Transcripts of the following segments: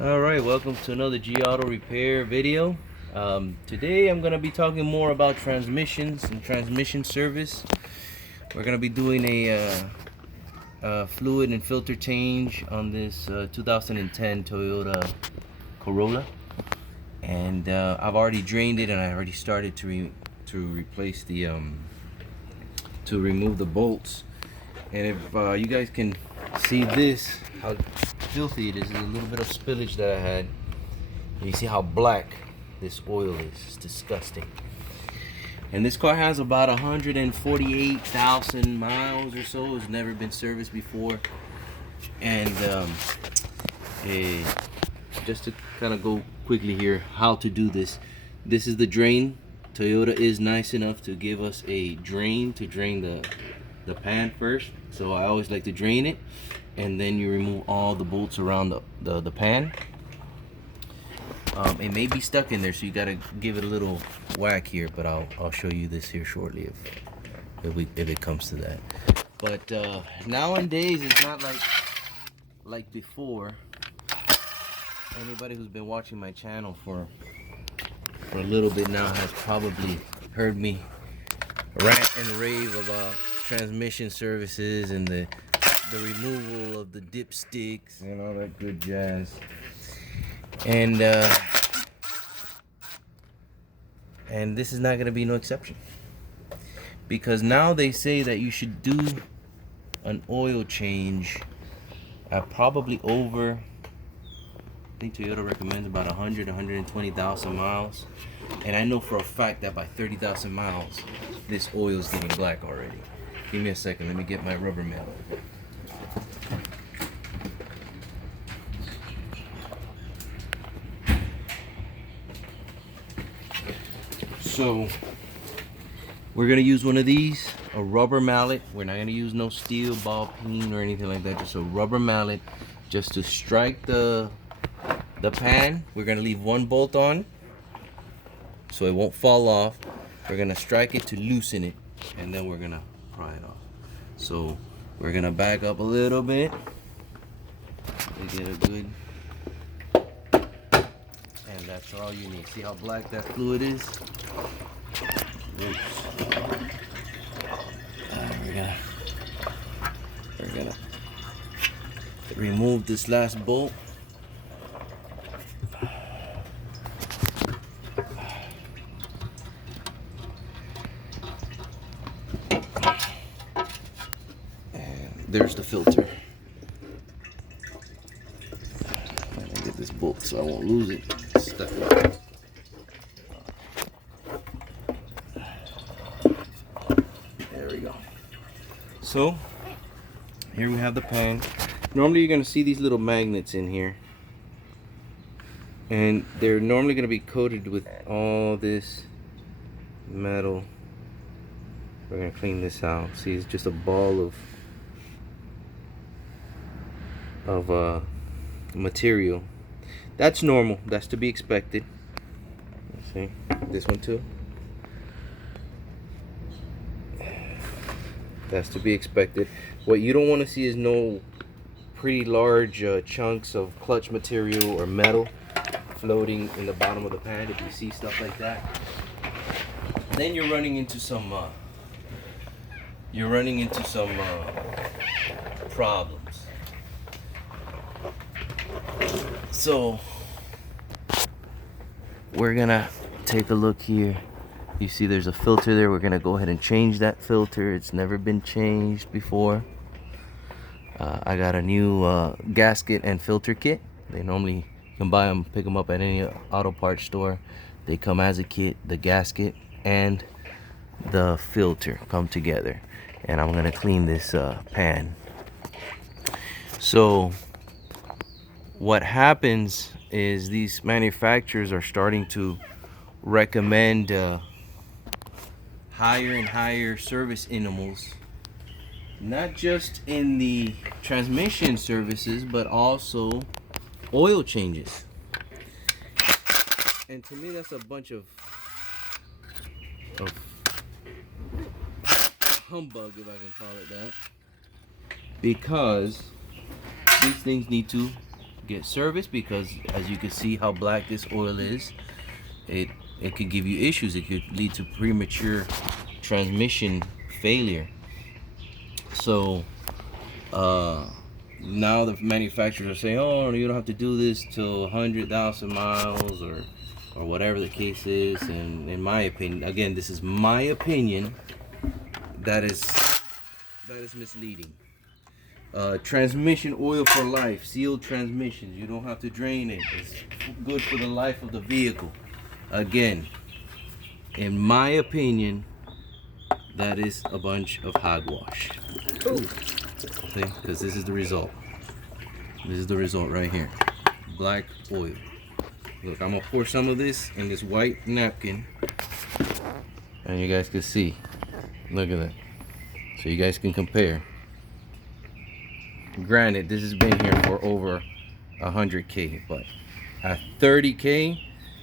Alright, welcome to another G Auto repair video. Today I'm going to be talking more about transmissions and transmission service. We're going to be doing a fluid and filter change on this 2010 Toyota Corolla. And I've already drained it, and I already started to replace the to remove the bolts. And if you guys can see this, how filthy it is. There's a little bit of spillage that I had. And you see how black this oil is. It's disgusting. And this car has about 148,000 miles or so. It's never been serviced before. And just to kind of go quickly here, how to do this. This is the drain. Toyota is nice enough to give us a drain to drain the pan first. So I always like to drain it, and then you remove all the bolts around the pan. It may be stuck in there, so you gotta give it a little whack here, but I'll show you this here shortly if it comes to that. But nowadays it's not like before. Anybody who's been watching my channel for a little bit now has probably heard me rant and rave about transmission services and the removal of the dipsticks and all that good jazz. And this is not going to be no exception, because now they say that you should do an oil change at probably over, I think Toyota recommends about 120,000 miles. And I know for a fact that by 30,000 miles, this oil is getting black already. Give me a second, let me get my rubber mallet. So, we're gonna use one of these, a rubber mallet. We're not gonna use no steel ball peen or anything like that, just a rubber mallet, just to strike the pan. We're gonna leave one bolt on so it won't fall off. We're gonna strike it to loosen it, and then we're gonna pry it off. So we're gonna back up a little bit to get a good, and that's all you need. See how black that fluid is? We're gonna remove this last bolt. There's the filter. I'm gonna get this bolt so I won't lose it. Stuck it. There we go. So here we have the pan. Normally you're gonna see these little magnets in here, and they're normally gonna be coated with all this metal. We're gonna clean this out. See, it's just a ball of material. That's normal. That's to be expected. Let's see this one too. That's to be expected. What you don't want to see is no pretty large chunks of clutch material or metal floating in the bottom of the pan. If you see stuff like that, then you're running into some problems. So we're gonna take a look here. You see there's a filter there. We're gonna go ahead and change that filter. It's never been changed before. I got a new gasket and filter kit. They normally, you can buy them, pick them up at any auto parts store. They come as a kit. The gasket and the filter come together. And I'm gonna clean this pan. So what happens is these manufacturers are starting to recommend higher and higher service intervals, not just in the transmission services, but also oil changes. And to me, that's a bunch of humbug, if I can call it that, because these things need to get service, because as you can see how black this oil is, it could give you issues. It could lead to premature transmission failure. So now the manufacturers are saying, oh, you don't have to do this till 100,000 miles or whatever the case is. And in my opinion, again, this is my opinion, that is misleading. Transmission oil for life, sealed transmissions. You don't have to drain it. It's good for the life of the vehicle. Again, in my opinion, that is a bunch of hogwash. See, because this is the result. This is the result right here. Black oil. Look, I'm gonna pour some of this in this white napkin, and you guys can see. Look at that. So you guys can compare. Granted, this has been here for over 100K, but at 30K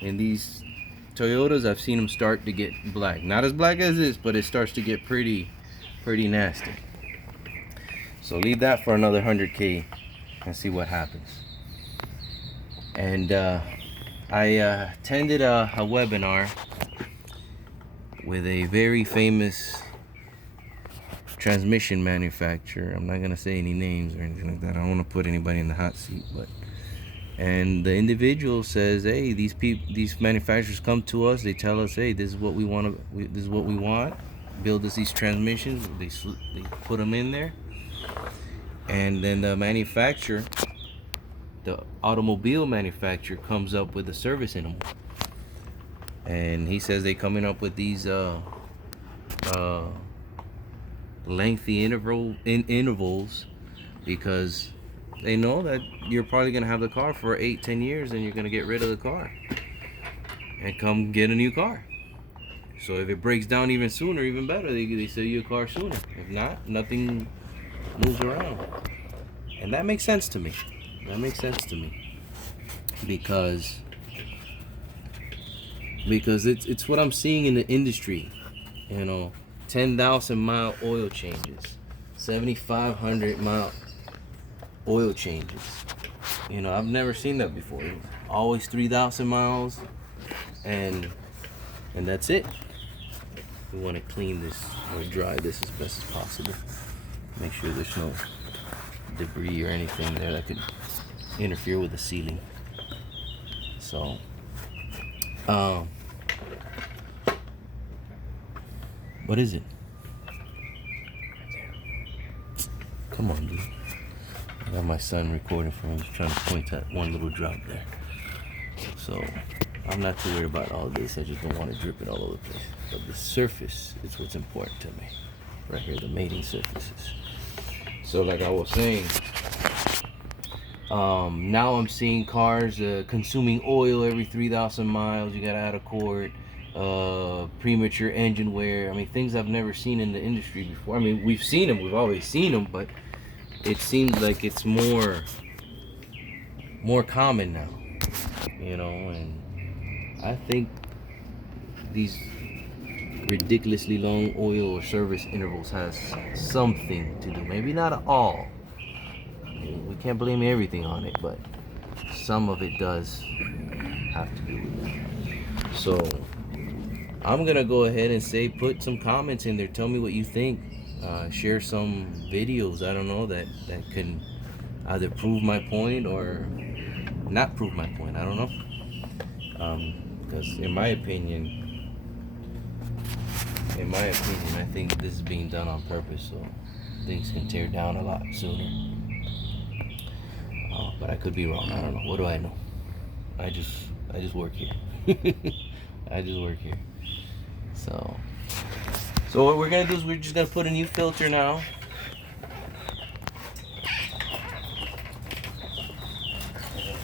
in these Toyotas, I've seen them start to get black. Not as black as this, but it starts to get pretty nasty. So leave that for another 100K and see what happens. And I attended a webinar with a very famous transmission manufacturer. I'm not gonna say any names or anything like that. I don't want to put anybody in the hot seat, but the individual says, hey, these manufacturers come to us, they tell us, hey, this is what we want, build us these transmissions. They put them in there, and then the manufacturer, the automobile manufacturer, comes up with a service in them. And he says they coming up with these lengthy intervals because they know that you're probably gonna have the car for 8-10 years, and you're gonna get rid of the car and come get a new car. So if it breaks down even sooner, even better, they sell you a car sooner. If not, nothing moves around. And that makes sense to me. That makes sense to me because it's what I'm seeing in the industry. 10,000 mile oil changes, 7,500 mile oil changes. I've never seen that before. Always 3,000 miles, and that's it. We want to clean this or dry this as best as possible. Make sure there's no debris or anything there that could interfere with the sealing. So what is it? Come on, dude. I got my son recording for me. He's trying to point at one little drop there. So I'm not too worried about all this. I just don't want to drip it all over the place. But the surface is what's important to me. Right here, the mating surfaces. So like I was saying, now I'm seeing cars consuming oil every 3,000 miles. You gotta add a quart. Premature engine wear. I mean, things I've never seen in the industry before. I mean, we've seen them, we've always seen them, but it seems like it's more common now, and I think these ridiculously long oil or service intervals has something to do. Maybe not all. We can't blame everything on it, but some of it does have to do with that. So I'm gonna go ahead and say, put some comments in there. Tell me what you think. Share some videos, I don't know, that can either prove my point or not prove my point. I don't know. Because in my opinion, I think this is being done on purpose, so things can tear down a lot sooner. But I could be wrong. I don't know. What do I know? I just work here. I just work here. So what we're gonna do is we're just gonna put a new filter now.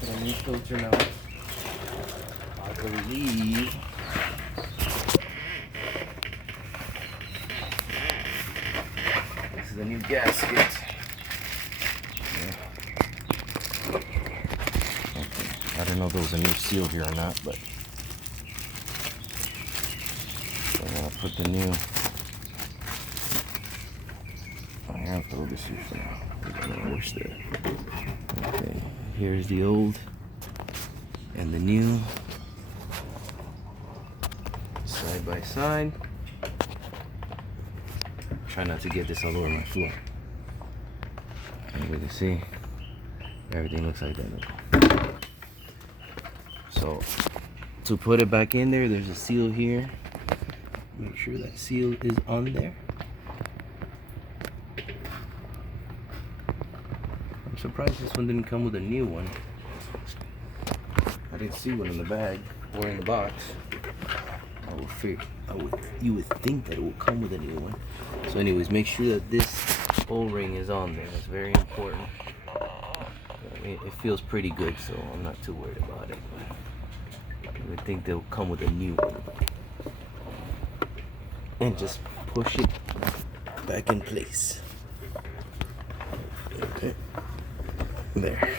Put a new filter now. I believe this is a new gasket. I don't know if there was a new seal here or not, but I'm gonna put the new. I'm gonna throw this here for now. I don't know what's there. Okay, Here's the old and the new side by side. Try not to get this all over my floor. And you can see everything looks identical. So to put it back in there, there's a seal here. Make sure that seal is on there. I'm surprised this one didn't come with a new one. I didn't see one in the bag or in the box. You would think that it would come with a new one. So anyways, make sure that this O-ring is on there. That's very important. It feels pretty good, so I'm not too worried about it. I would think they'll come with a new one. And just push it back in place. Okay. There.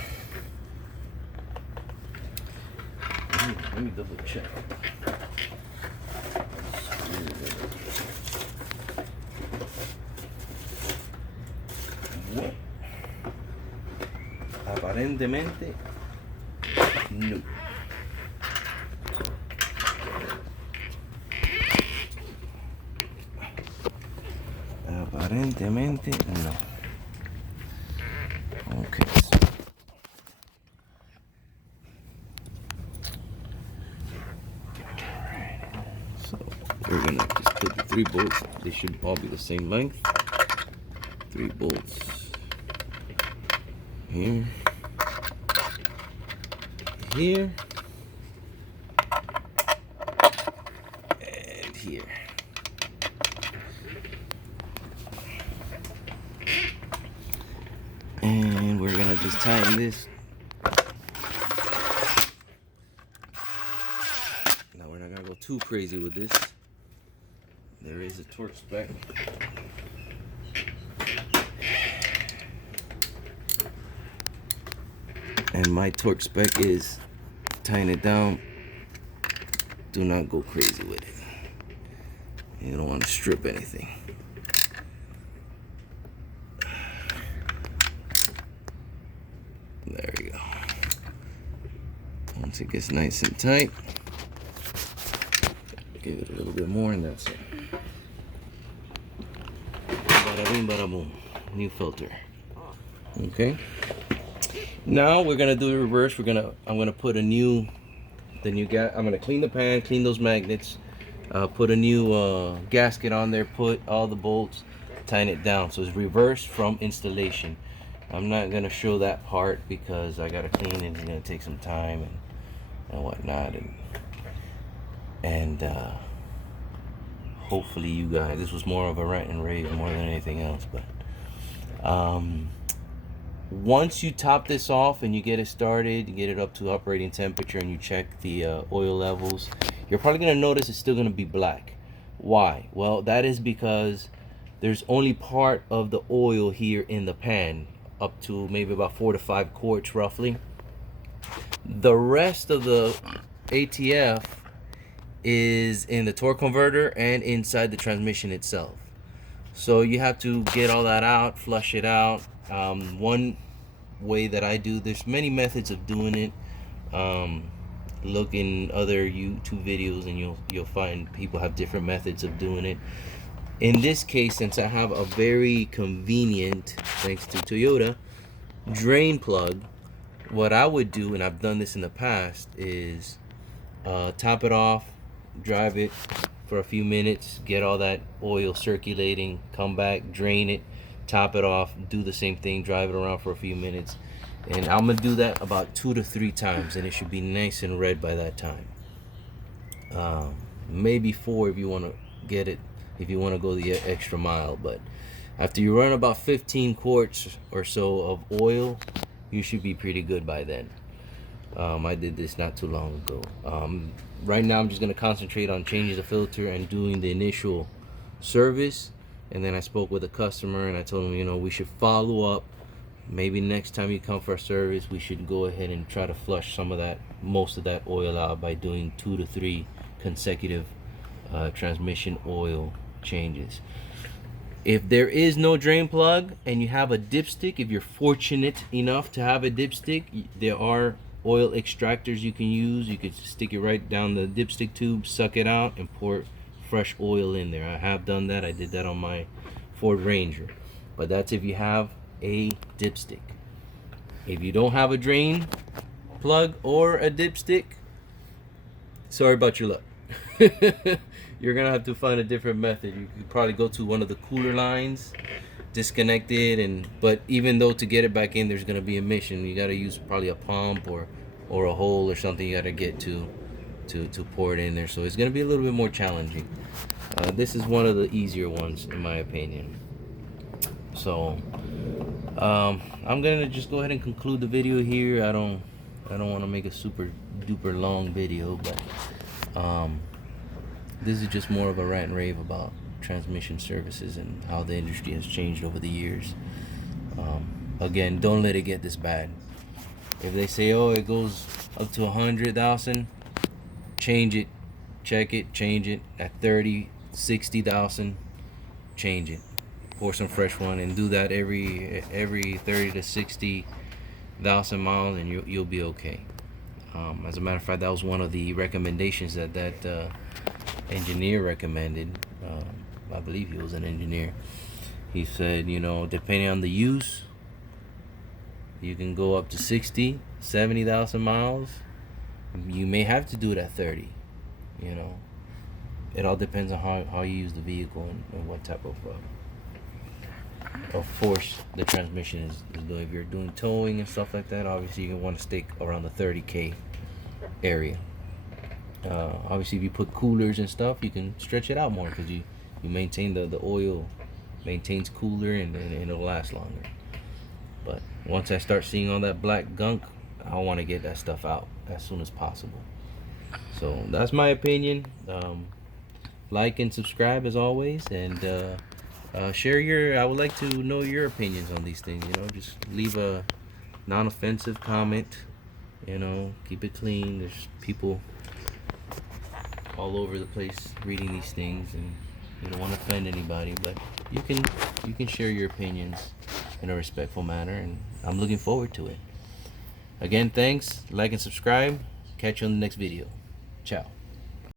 Let me double check. Bueno. Aparentemente no. Aparentemente no. Okay. So we're gonna just put the 3 bolts. They should all be the same length. 3 bolts here, here, and here. And we're gonna just tighten this. Now we're not gonna go too crazy with this. There is a torque spec. And my torque spec is tighten it down. Do not go crazy with it. You don't want to strip anything. There you go. Once it gets nice and tight, give it a little bit more, and that's it. Bada bing, bada boom. New filter. Okay. Now we're gonna do the reverse. I'm gonna put the new gas. I'm gonna clean the pan, clean those magnets, put a new gasket on there, put all the bolts, tighten it down. So it's reverse from installation. I'm not gonna show that part because I gotta clean it. It's gonna take some time and whatnot, and hopefully you guys. This was more of a rant and rave more than anything else, but once you top this off and you get it started, you get it up to operating temperature, and you check the oil levels, you're probably going to notice it's still going to be black. Why? Well, that is because there's only part of the oil here in the pan, up to maybe about 4 to 5 quarts roughly. The rest of the ATF is in the torque converter and inside the transmission itself. So you have to get all that out, flush it out. One way that I do, there's many methods of doing it. Look in other YouTube videos and you'll find people have different methods of doing it. In this case, since I have a very convenient, thanks to Toyota, drain plug, what I would do, and I've done this in the past, is top it off, drive it for a few minutes, get all that oil circulating, come back, drain it, top it off, do the same thing, drive it around for a few minutes, and I'm gonna do that about 2 to 3 times, and it should be nice and red by that time. Maybe 4 if you want to get it, if you want to go the extra mile. But after you run about 15 quarts or so of oil, you should be pretty good by then. I did this not too long ago. Right now I'm just going to concentrate on changing the filter and doing the initial service. And then I spoke with a customer and I told him, you know, we should follow up. Maybe next time you come for a service, we should go ahead and try to flush most of that oil out by doing 2 to 3 consecutive transmission oil changes. If there is no drain plug and you have a dipstick, if you're fortunate enough to have a dipstick, there are oil extractors you can use. You could stick it right down the dipstick tube, suck it out, and pour fresh oil in there. I have done that. I did that on my Ford Ranger. But that's if you have a dipstick. If you don't have a drain plug or a dipstick, sorry about your luck. You're gonna have to find a different method. You could probably go to one of the cooler lines, disconnect it, but even though to get it back in, there's gonna be emission. You gotta use probably a pump or a hole or something. You gotta get to pour it in there. So it's gonna be a little bit more challenging. This is one of the easier ones in my opinion. So I'm gonna just go ahead and conclude the video here. I don't want to make a super duper long video, but this is just more of a rant and rave about transmission services and how the industry has changed over the years. Again, don't let it get this bad. If they say, oh, it goes up to 100,000, change it, check it, change it. At 30, 60,000, change it. Pour some fresh one, and do that every 30 to 60,000 miles, and you'll be okay. As a matter of fact, that was one of the recommendations that engineer recommended. I believe he was an engineer. He said, you know, depending on the use, you can go up to 60, 70,000 miles. You may have to do it at 30. You know, it all depends on how you use the vehicle and what type of force the transmission is doing. If you're doing towing and stuff like that, obviously you want to stick around the 30K area. Obviously if you put coolers and stuff, you can stretch it out more because you maintain the oil maintains cooler and it'll last longer. But once I start seeing all that black gunk, I want to get that stuff out as soon as possible. So that's my opinion. Like and subscribe as always, and share I would like to know your opinions on these things. You know, just leave a non-offensive comment. You know, keep it clean. There's people all over the place reading these things, and you don't want to offend anybody, but you can share your opinions in a respectful manner, and I'm looking forward to it. Again, thanks. Like and subscribe. Catch you on the next video. Ciao.